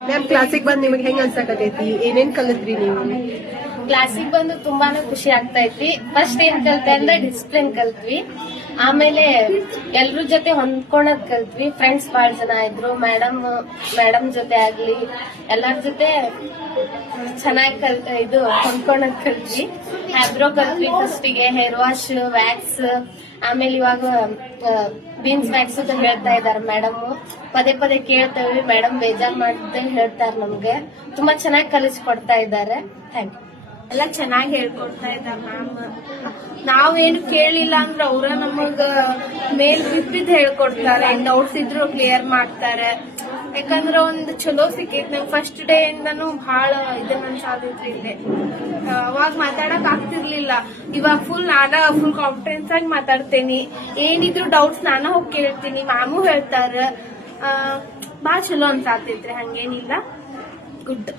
Ma'am ಕ್ಲಾಸಿಗೆ ಬಂದ್ ನಿಮಗೆ ಹೆಂಗ್ ಅನ್ಸಕತೈತಿ? ಏನೇನ್ ಕಲಿತ್ರಿ ನೀವು? ಕ್ಲಾಸಿಗೆ ಬಂದು ತುಂಬಾನೇ ಖುಷಿ ಆಗ್ತಾ ಐತಿ. ಫಸ್ಟ್ ಏನ್ ಕಲ್ತೆ ಅಂದ್ರೆ ಡಿಸಿಪ್ಲಿನ್ ಕಲ್ತ್ವಿ. ಆಮೇಲೆ ಎಲ್ರ ಜೊತೆ ಹೊಂದ್ಕೊಳದ್ ಕಲ್ತ್ವಿ. ಫ್ರೆಂಡ್ಸ್ ಬಾಳ ಜನ ಇದ್ರು. ಮೇಡಮ್ ಜೊತೆ ಆಗ್ಲಿ ಎಲ್ಲರ ಜೊತೆ ಚೆನ್ನಾಗಿ ಹೊಂದ್ಕೊಳದ್ ಕಲ್ತ್ವಿ. ಐಬ್ರೋ ಕಲ್ತ್ವಿ ಫಸ್ಟಿಗೆ, ಹೇರ್ ವಾಶ್, ವ್ಯಾಕ್ಸ್, ಆಮೇಲೆ ಇವಾಗ ಬೀನ್ಸ್ ವ್ಯಾಕ್ಸ್ ಅಂತ ಹೇಳ್ತಾ ಇದಾರೆ ಮೇಡಮ್. ಪದೇ ಪದೇ ಕೇಳ್ತೇವೆ, ಮೇಡಮ್ ಬೇಜಾರ್ ಮಾಡದೆ ಹೇಳ್ತಾರೆ. ನಮ್ಗೆ ತುಂಬಾ ಚೆನ್ನಾಗಿ ಕಲಿಸ್ಕೊಡ್ತಾ ಇದ್ದಾರೆ. Thank you. ಎಲ್ಲ ಚೆನ್ನಾಗಿ ಹೇಳ್ಕೊಡ್ತಾ ಇದ್ದಾರೆ ಮ್ಯಾಮ್. ನಾವೇನು ಕೇಳಿಲ್ಲ ಅಂದ್ರೆ ಅವ್ರ ನಮಗ ಮೇಲ್ ಬಿದ್ದಿದ್ ಹೇಳ್ಕೊಡ್ತಾರೆ. ಡೌಟ್ಸ್ ಇದ್ರು ಕ್ಲಿಯರ್ ಮಾಡ್ತಾರೆ. ಯಾಕಂದ್ರೆ ಒಂದು ಚಲೋ ಸಿಕ್ಕೈತಿ. ನಂಗೆ ಫಸ್ಟ್ ಡೇ ಇಂದನು ಬಹಳ ಇದನ್ನ ಅನ್ಸಾದೈತ್ರಿ ಇದೆ. ಅವಾಗ ಮಾತಾಡಕ್ ಆಗ್ತಿರ್ಲಿಲ್ಲ. ಇವಾಗ ಫುಲ್ ಕಾನ್ಫಿಡೆನ್ಸ್ ಆಗಿ ಮಾತಾಡ್ತೇನಿ. ಏನಿದ್ರು ಡೌಟ್ಸ್ ನಾನು ಹೋಗಿ ಕೇಳ್ತೀನಿ, ಮ್ಯಾಮು ಹೇಳ್ತಾರ. ಬಾಳ ಚಲೋ ಅನ್ಸಾತೈತ್ರಿ. ಹಂಗೇನಿಲ್ಲ, ಗುಡ್.